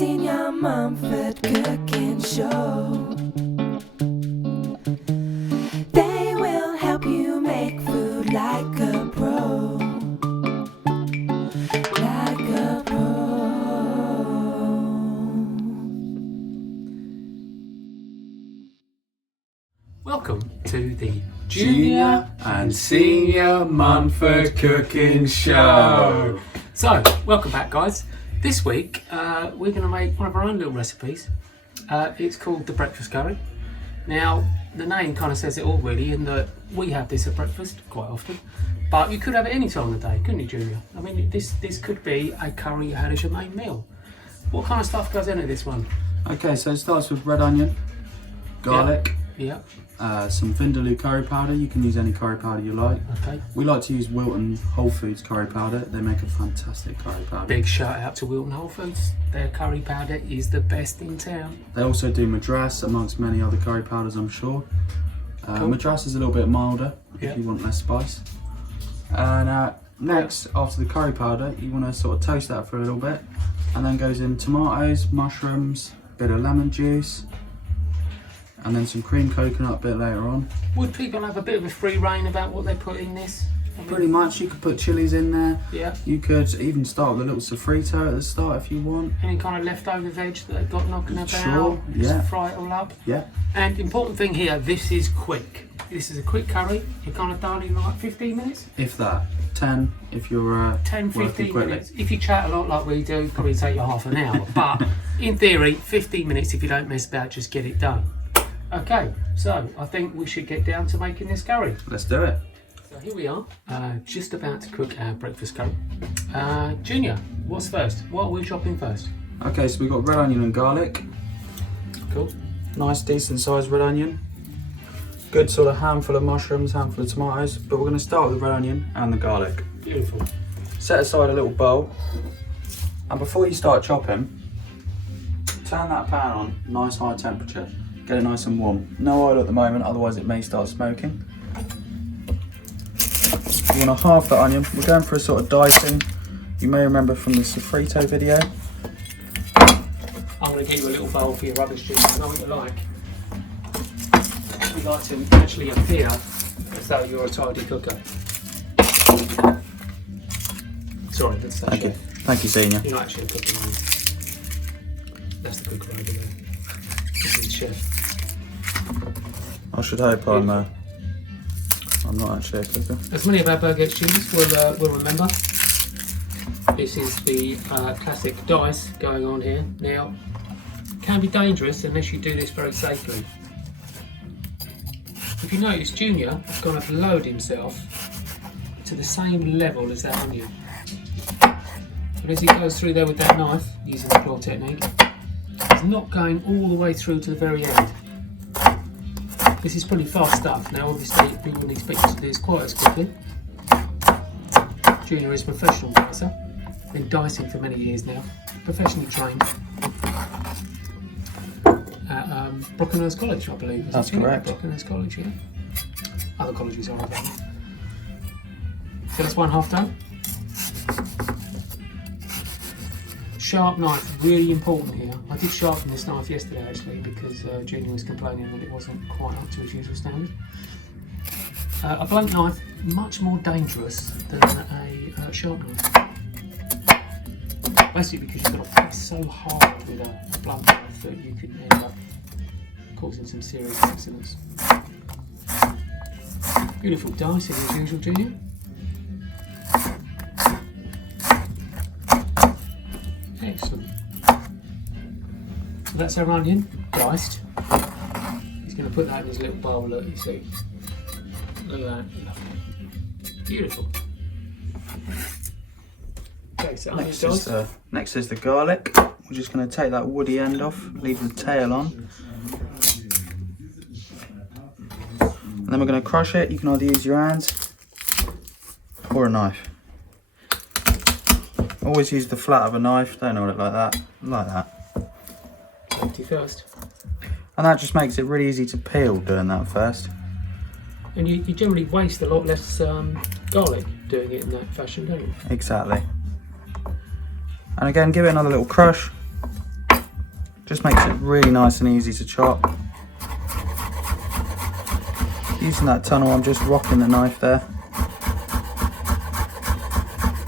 Senior Munford cooking show. They will help you make food like a pro. Like a pro. Welcome to the Junior and Senior Munford Cooking Show. So, welcome back, guys. This week, we're going to make one of our own little recipes. It's called the breakfast curry. Now, the name kind of says it all, really, in that we have this at breakfast quite often. But you could have it any time of the day, couldn't you, Junior? I mean, this could be a curry you had as your main meal. What kind of stuff goes into this one? Okay, so it starts with red onion, garlic, some vindaloo curry powder. You can use any curry powder you like. Okay. We like to use Wilton Whole Foods curry powder. They make a fantastic curry powder. Big shout out to Wilton Whole Foods. Their curry powder is the best in town. They also do Madras, amongst many other curry powders, I'm sure. Cool. Madras is a little bit milder if you want less spice. And next, after the curry powder, you want to sort of toast that for a little bit, and then goes in tomatoes, mushrooms, a bit of lemon juice, and then some cream coconut a bit later on. Would people have a bit of a free reign about what they put in this? I mean, Pretty much, you could put chilies in there. Yeah. You could even start with a little sofrito at the start if you want. Any kind of leftover veg that they've got knocking about? Sure, Just yeah. fry it all up. Yeah. And important thing here, this is quick. This is a quick curry. You're kind of done in like 15 minutes? If that. 10 if you're 10, working 15 quickly. minutes. If you chat a lot like we do, probably take you half an hour. But in theory, 15 minutes if you don't mess about, just get it done. Okay, so I think we should get down to making this curry. Let's do it. So here we are, just about to cook our breakfast curry. Junior, what's first? What are we chopping first? Okay, so we've got red onion and garlic. Cool. Nice decent sized red onion. Good sort of handful of mushrooms, handful of tomatoes. But we're going to start with the red onion and the garlic. Beautiful. Set aside a little bowl. And before you start chopping, turn that pan on nice high temperature. Get it nice and warm. No oil at the moment, otherwise it may start smoking. You want to halve the onion. We're going for a sort of dicing. You may remember from the sofrito video. I'm going to get you a little bowl for your rubbish, Junior. I know what you like. You like to actually appear as though you're a tidy cooker. Sorry, that's that. Thank you. Thank you, Senior. You're not actually a cooker, are you? That's the cooker over there. This is the chef. I should hope I'm not actually a cooker. As many of our burger students will remember, this is the classic dice going on here. Now, it can be dangerous unless you do this very safely. If you notice, Junior has gone to load himself to the same level as that onion. But as he goes through there with that knife, using the claw technique, he's not going all the way through to the very end. This is pretty fast stuff. Now, obviously, we wouldn't expect you to do this quite as quickly. Junior is a professional dicer. Been dicing for many years now. Professionally trained. At Brockenhurst College, I believe. Is That's it, Junior? correct. Brockenhurst College, yeah. Other colleges are available. So that's one half done. Sharp knife, really important here. I did sharpen this knife yesterday actually because Junior was complaining that it wasn't quite up to his usual standard. A blunt knife, much more dangerous than a sharp knife. Basically because you've got to press so hard with a blunt knife that you could end up causing some serious accidents. Beautiful dicing as usual, Junior. Excellent. So that's our onion, diced. He's going to put that in his little bowl, look, you see. Look at that. Beautiful. Okay, so Next is the garlic. We're just going to take that woody end off, leave the tail on. And then we're going to crush it. You can either use your hands or a knife. Always use the flat of a knife, don't hold it like that, like that. Empty first. And that just makes it really easy to peel doing that first. And you generally waste a lot less garlic doing it in that fashion, don't you? Exactly. And again, give it another little crush. Just makes it really nice and easy to chop. Using that tunnel, I'm just rocking the knife there.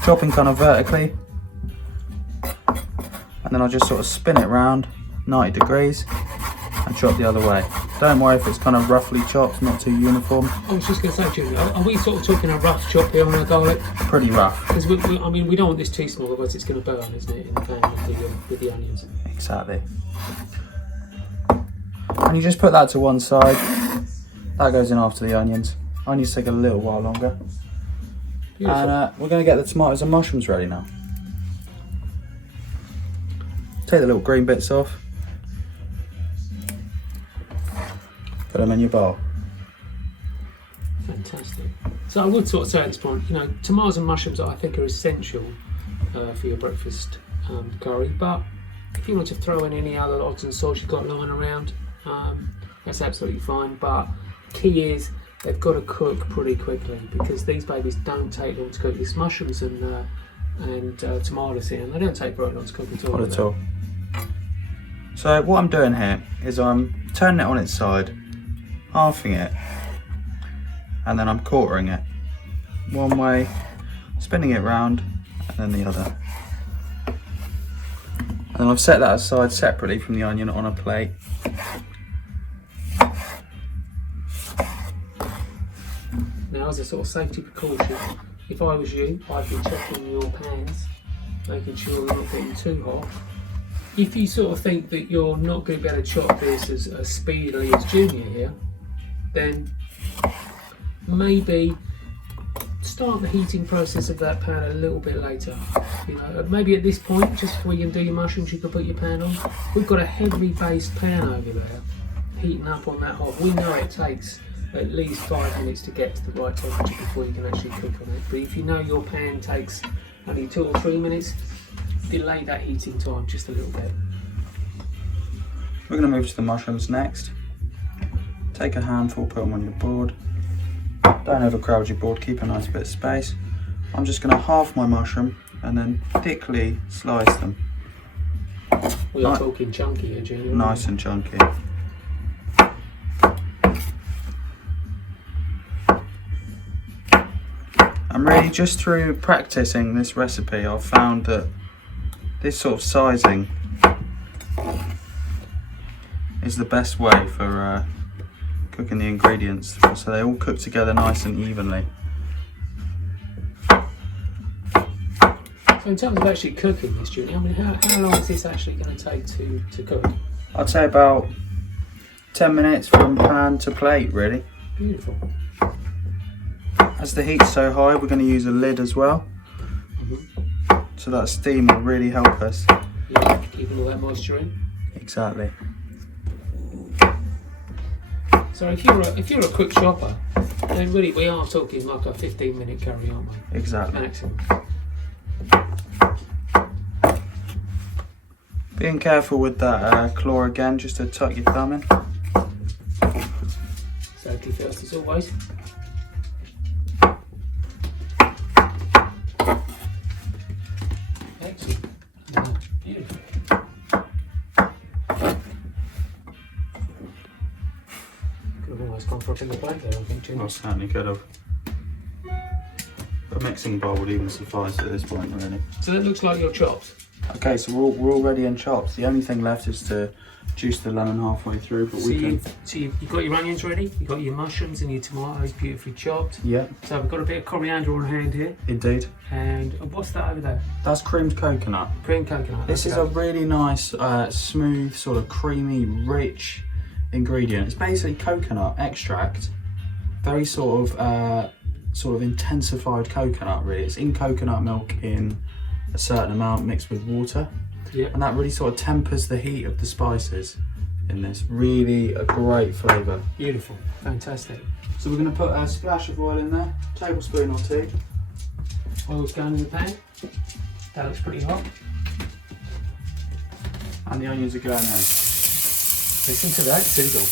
Chopping kind of vertically. And then I'll just sort of spin it round 90 degrees and chop the other way. Don't worry if it's kind of roughly chopped, not too uniform. I was just going to say, Julie, are we sort of talking a rough chop here on our garlic? Pretty rough. Because we don't want this too small, otherwise it's going to burn, isn't it, in the pan with the onions. Exactly. And you just put that to one side. That goes in after the onions. Onions take a little while longer. Beautiful. And we're going to get the tomatoes and mushrooms ready now. Take the little green bits off. Put them in your bowl. Fantastic. So I would sort of say at this point, you know, tomatoes and mushrooms I think are essential for your breakfast curry, but if you want to throw in any other odds and sods you've got lying around, that's absolutely fine. But key is they've got to cook pretty quickly because these babies don't take long to cook. These mushrooms and tomatoes here, and they don't take very long to cook at all. Not at all. So what I'm doing here is I'm turning it on its side, halving it, and then I'm quartering it. One way, spinning it round, and then the other. And then I've set that aside separately from the onion on a plate. Now, as a sort of safety precaution, if I was you, I'd be checking your pans, making sure you're not getting too hot. If you sort of think that you're not going to be able to chop this as speedily as Junior here, then maybe start the heating process of that pan a little bit later. You know, maybe at this point, just before you can do your mushrooms, you can put your pan on. We've got a heavily based pan over there, heating up on that hob. We know it takes at least 5 minutes to get to the right temperature before you can actually cook on it. But if you know your pan takes only 2 or 3 minutes, delay that heating time just a little bit. We're going to move to the mushrooms next. Take a handful, put them on your board. Don't overcrowd your board, keep a nice bit of space. I'm just going to halve my mushroom and then thickly slice them. We are talking chunky here, Junior. Nice and chunky. And really just through practicing this recipe I've found that this sort of sizing is the best way for cooking the ingredients so they all cook together nice and evenly. So in terms of actually cooking this, Junior, I mean, how long is this actually going to take to cook? I'd say about 10 minutes from pan to plate, really. Beautiful. As the heat's so high, we're going to use a lid as well. So that steam will really help us. Yeah, keeping all that moisture in. Exactly. So if you're a quick shopper, then really we are talking like a 15-minute curry, aren't we? Exactly. Maximum. Being careful with that claw again, just to tuck your thumb in. Safety first as always. Excellent. Beautiful. Could have almost gone for a bigger plate there, I think, Jim. I certainly could have. A mixing bowl would even suffice at this point, really. So that looks like your chops. Okay, so we're all ready in chops. The only thing left is to juice the lemon halfway through, but you've got your onions ready, you've got your mushrooms and your tomatoes beautifully chopped. Yeah. So we've got a bit of coriander on hand here. Indeed. And what's that over there? That's creamed coconut. Creamed coconut. This is a really nice, smooth, sort of creamy, rich ingredient. It's basically coconut extract. Very sort of intensified coconut, really. It's in coconut milk in a certain amount mixed with water. Yeah. And that really sort of tempers the heat of the spices in this. Really a great flavour. Beautiful. Fantastic. So we're going to put a splash of oil in there, tablespoon or two. Oil's going in the pan. That looks pretty hot. And the onions are going in. Listen to that sizzle.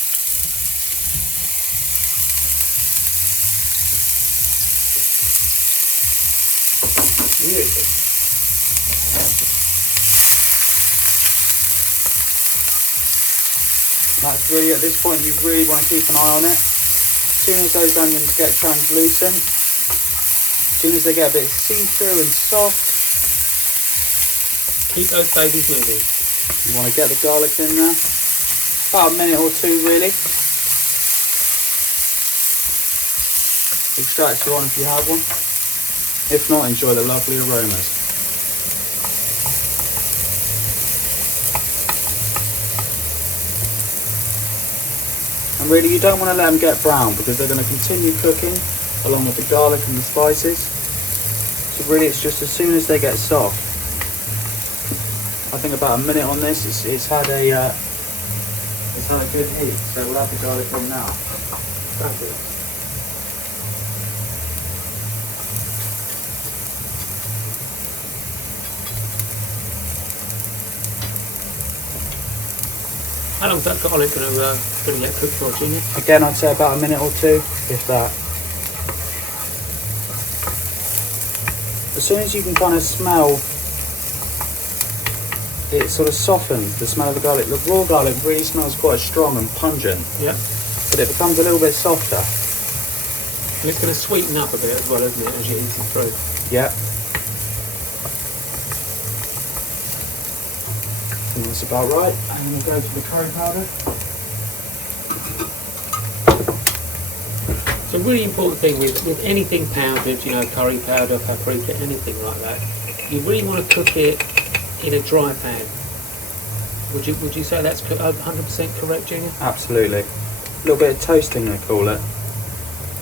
Beautiful. That's really, at this point, you really want to keep an eye on it. As soon as those onions get translucent, as soon as they get a bit see-through and soft, Keep those babies moving. you want to get the garlic in there. About a minute or two, really. Extractor on if you have one. If not, enjoy the lovely aromas. And really, you don't want to let them get brown because they're going to continue cooking along with the garlic and the spices. So really, it's just as soon as they get soft. I think about a minute on this. It's had a good heat. So we'll have the garlic in now. Fabulous. How long's that garlic going to get cooked for, Junior? Again, I'd say about a minute or two, if that. As soon as you can kind of smell it sort of soften, the smell of the garlic. The raw garlic really smells quite strong and pungent. Yeah. But it becomes a little bit softer. And it's going to sweeten up a bit as well, isn't it, as you eat it through? Yeah. And that's about right. And we'll go to the curry powder. So a really important thing with anything powdered, you know, curry powder, paprika, anything like that, you really want to cook it in a dry pan. Would you say that's 100% correct, Junior? Absolutely. A little bit of toasting, they call it.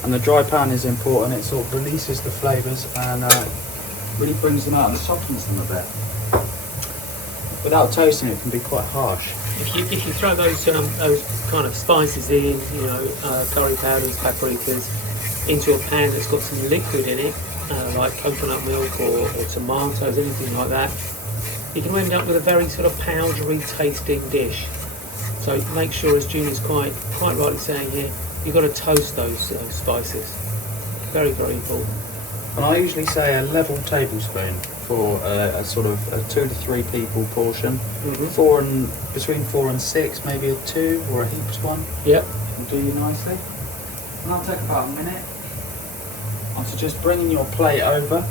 And the dry pan is important. It sort of releases the flavours and really brings them out and softens them a bit. Without toasting, it can be quite harsh. If you throw those kind of spices in, you know, curry powders, paprikas, into a pan that's got some liquid in it, like coconut milk or tomatoes, anything like that, you can end up with a very sort of powdery tasting dish. So make sure, as Junior's quite rightly saying here, you've got to toast those spices. Very, very important. And I usually say a level tablespoon for a sort of a 2 to 3 people portion. Mm-hmm. Between 4 and 6, maybe a 2 or a heaps one. Yep. Will do you nicely. And that'll take about a minute. So just bringing your plate over.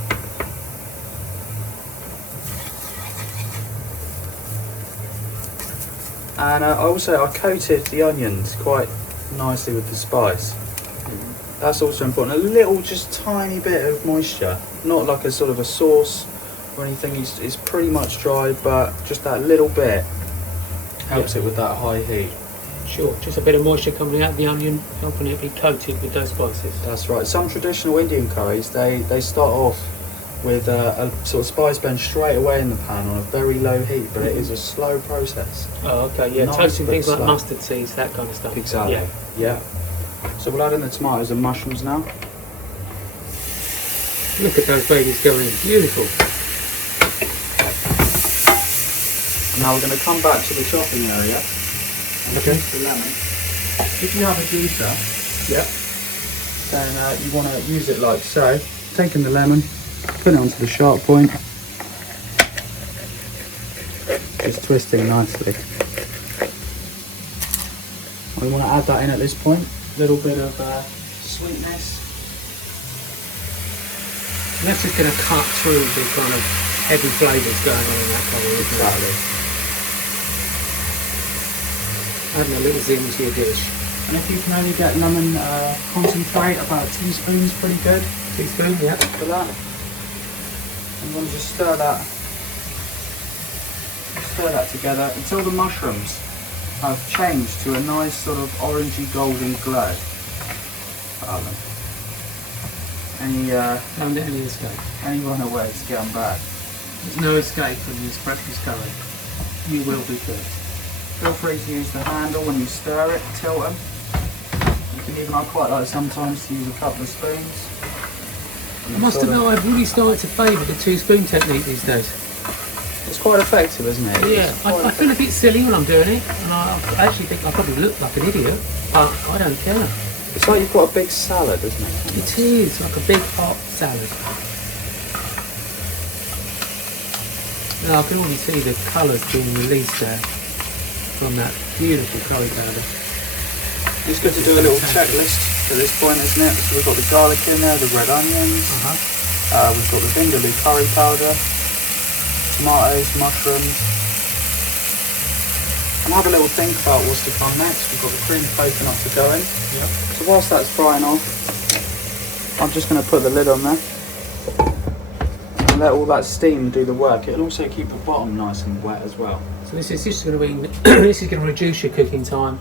And I coated the onions quite nicely with the spice. That's also important. A little, just tiny bit of moisture, not like a sort of a sauce or anything. It's pretty much dry, but just that little bit helps it with that high heat. Sure, just a bit of moisture coming out of the onion, helping it be coated with those spices. That's right. Some traditional Indian curries, they start off with a sort of spice blend straight away in the pan on a very low heat, but it is a slow process. Oh, okay, yeah, Nice, toasting but things like slow. mustard seeds, that kind of stuff. Exactly. Yeah. So we'll add in the tomatoes and mushrooms now. Look at those babies going in, beautiful. Now we're going to come back to the chopping area and Okay. juice the lemon. If you have a juicer, Yeah. then you want to use it like so. Taking the lemon, put it onto the sharp point, just twisting nicely. We want to add that in at this point. A little bit of sweetness. And that's just going to cut through the kind of heavy flavours going on in that curry, isn't it? Exactly. Adding a little zing to your dish. And if you can only get lemon concentrate, about a teaspoon is pretty good Teaspoon, yeah. for that. And you want to just stir that together until the mushrooms have changed to a nice sort of orangey golden glow. Don't let any escape. Any runaways, get them back. There's no escape from this breakfast curry. You will be cooked. Feel free to use the handle when you stir it, tilt them. You can even, I quite like sometimes to use a couple of spoons. I must admit, I've really started to favour the 2-spoon technique these days. It's quite effective, isn't it? Yeah, I feel a bit silly when I'm doing it, and I actually think I probably look like an idiot, but I don't care. It's like you've got a big salad, isn't it? It is like a big hot salad. Now I can already see the colours being released there. from that beautiful curry powder. It's good to do a little checklist at this point, isn't it? So we've got the garlic in there, the red onions, we've got the vindaloo curry powder, tomatoes, mushrooms. And have a little think about what's to come next. We've got the creamed coconut to go in. Yep. So whilst that's frying off, I'm just going to put the lid on there and let all that steam do the work. It'll also keep the bottom nice and wet as well. So this is just going to be this is going to reduce your cooking time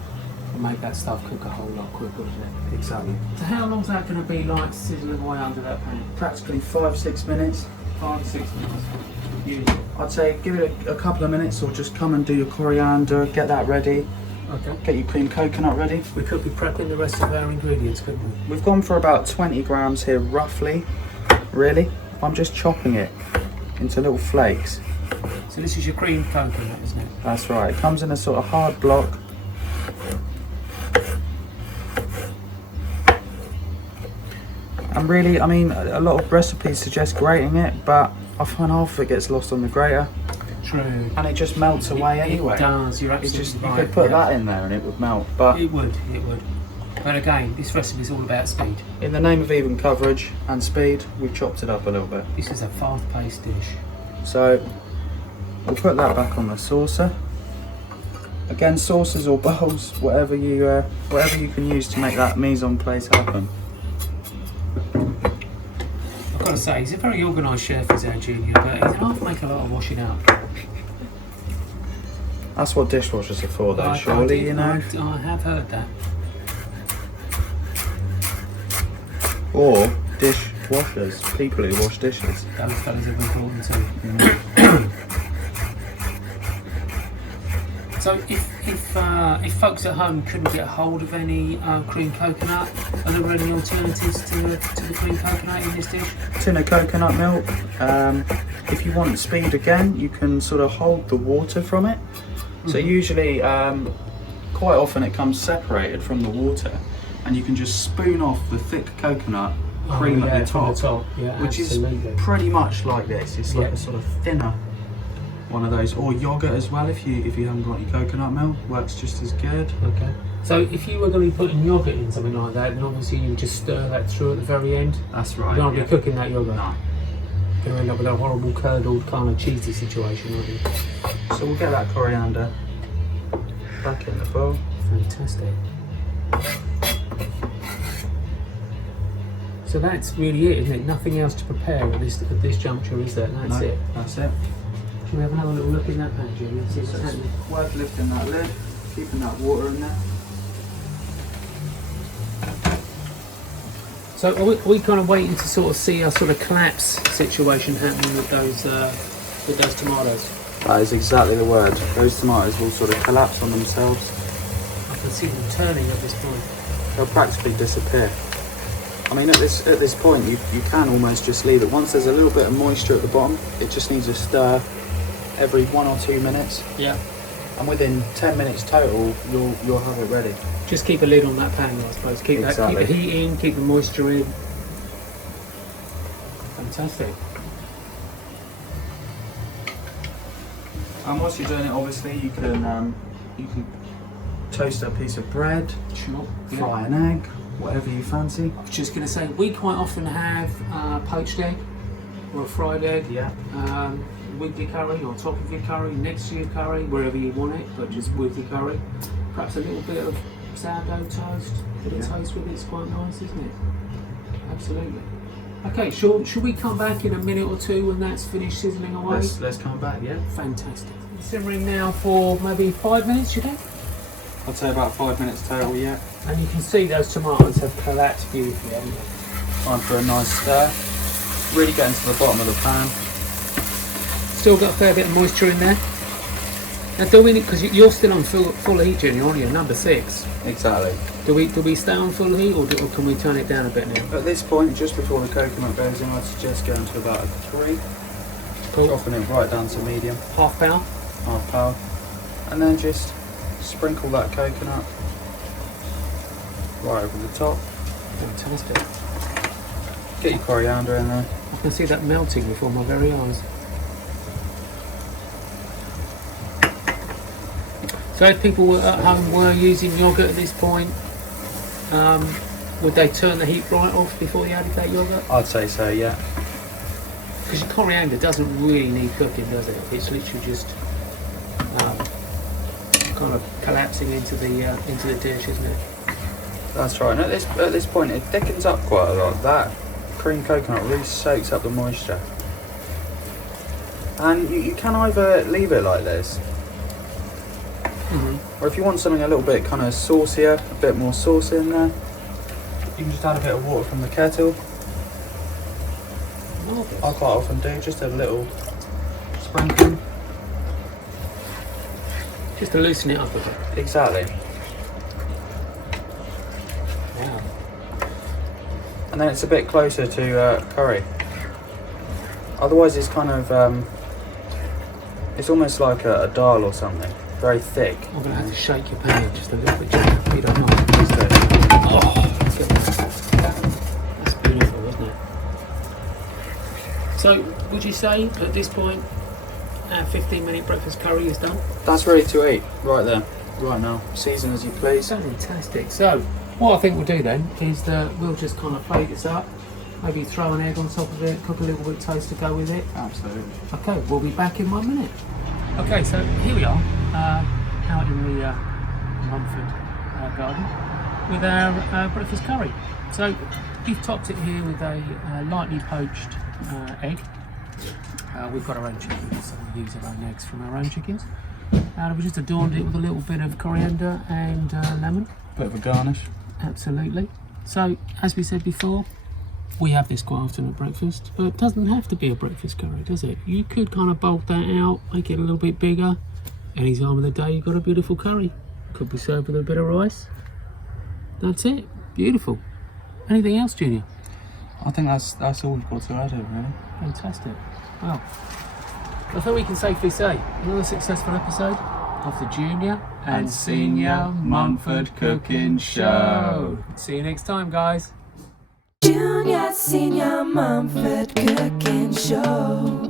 and make that stuff cook a whole lot quicker, isn't it? Exactly. So how long's that going to be like sizzling away under that pan? Practically 5-6 minutes. 5 to 6 minutes. Beautiful. I'd say give it a couple of minutes, or just come and do your coriander, get that ready. Okay. Get your creamed coconut ready. We could be prepping the rest of our ingredients, couldn't we? We've gone for about 20 grams here, roughly. Really? I'm just chopping it into little flakes. So this is your creamed coconut, isn't it? That's right. It comes in a sort of hard block. And really, I mean, a lot of recipes suggest grating it, but I find half of it gets lost on the grater. True. And it just melts away anyway. It does, you're It's absolutely just, right. you could put yeah. that in there and it would melt. But It would. But again, this recipe is all about speed. in the name of even coverage and speed, we've chopped it up a little bit. This is a fast-paced dish. So we'll put that back on the saucer. Again, saucers or bowls, whatever you can use to make that mise en place happen. I've got to say, he's a very organised chef, is our Junior, but he can half make a lot of washing up. That's what dishwashers are for, though. I Surely, you know. I have heard that. Or dishwashers, people who wash dishes. Those fellas are important too. So if folks at home couldn't get hold of any creamed coconut, are there any alternatives to the creamed coconut in this dish? Tin of coconut milk. If you want speed again, you can sort of hold the water from it. So usually, quite often it comes separated from the water, and you can just spoon off the thick coconut cream at the top, Yeah, which absolutely. is pretty much like this. It's like a sort of thinner one of those, or yogurt as well. If you haven't got any coconut milk, works just as good. Okay. So if you were going to be putting yogurt in something like that, then obviously you would just stir that through at the very end. That's right. You don't want to be cooking that yogurt. No. You're going to end up with a horrible curdled kind of cheesy situation, wouldn't you? So we'll get that coriander back in the bowl. Fantastic. So that's really it, isn't it? Nothing else to prepare at this juncture, is there? That's it. That's it. Shall we have another little look in that pan, Jimmy, and see what's So it's happening? worth lifting that lid, keeping that water in there. So are we kind of waiting to sort of see a sort of collapse situation happening with those tomatoes? That is exactly the word. Those tomatoes will sort of collapse on themselves. I can see them turning at this point. They'll practically disappear. I mean, at this point, you can almost just leave it. Once there's a little bit of moisture at the bottom, it just needs a stir every 1 or 2 minutes. Yeah. And within 10 minutes total, you'll have it ready. Just keep a lid on that pan, I suppose. Keep Exactly. the heat in, keep the moisture in. Fantastic. And whilst you're doing it, obviously, you can toast a piece of bread, Sure. fry an egg, whatever you fancy. I was just going to say, we quite often have poached egg or a fried egg. Yeah. With your curry, on top of your curry, next to your curry, wherever you want it, but just with your curry. Perhaps a little bit of sourdough toast, bit of toast with it's quite nice, isn't it? Absolutely. Okay, should we come back in a minute or two when that's finished sizzling away? Let's come back, yeah. Fantastic. Simmering now for maybe 5 minutes, you think? I'd say about 5 minutes total, yeah. And you can see those tomatoes have collapsed beautifully, haven't they? Time for a nice stir. Really getting to the bottom of the pan. Still got a fair bit of moisture in there. Now do we, because you're still on full heat, Junior, aren't you? Number 6. Exactly. Do we stay on full heat or can we turn it down a bit now? At this point, just before the coconut goes in, I'd suggest going to about a 3. Cool. Dropping it right down to medium, Half pound. half power. And then just sprinkle that coconut right over the top. Fantastic. Get your coriander in there. I can see that melting before my very eyes. So if people at home were using yoghurt at this point, would they turn the heat right off before you added that yoghurt? I'd say so, yeah. Because your coriander doesn't really need cooking, does it? It's literally just kind of collapsing into the dish, isn't it? That's right. And at this point, it thickens up quite a lot. That cream coconut really soaks up the moisture. And you can either leave it like this, or if you want something a little bit kind of saucier, a bit more sauce in there, you can just add a bit of water from the kettle. Marvellous. I quite often do, just a little sprinkling. Just to loosen it up a bit. Exactly. Wow. And then it's a bit closer to curry. Otherwise it's kind of, it's almost like a dal or something. Very thick. I'm going to have to shake your pan just a little bit, Jack, if you don't mind. Please do. Oh, that's beautiful, isn't it? So, would you say at this point our 15-minute breakfast curry is done? That's ready to eat, right there, right now. Season as you please. Fantastic. So, what I think we'll do then is that we'll just kind of plate this up, maybe throw an egg on top of it, cook a little bit of toast to go with it. Absolutely. Okay, we'll be back in 1 minute. Okay, so here we are, out in the Munford garden with our breakfast curry. So we've topped it here with a lightly poached egg. We've got our own chickens, so we use our own eggs from our own chickens. And we just adorned it with a little bit of coriander and lemon. Bit of a garnish. Absolutely. So, as we said before, we have this quite often at breakfast, but it doesn't have to be a breakfast curry, does it? You could kind of bulk that out, make it a little bit bigger. Any time of the day, you've got a beautiful curry. Could be served with a bit of rice. That's it. Beautiful. Anything else, Junior? I think that's all we've got to add here, really. Fantastic. Well, I think we can safely say another successful episode of the Junior and Senior Munford Cooking Show. See you next time, guys. Junior, Senior Munford Cooking Show.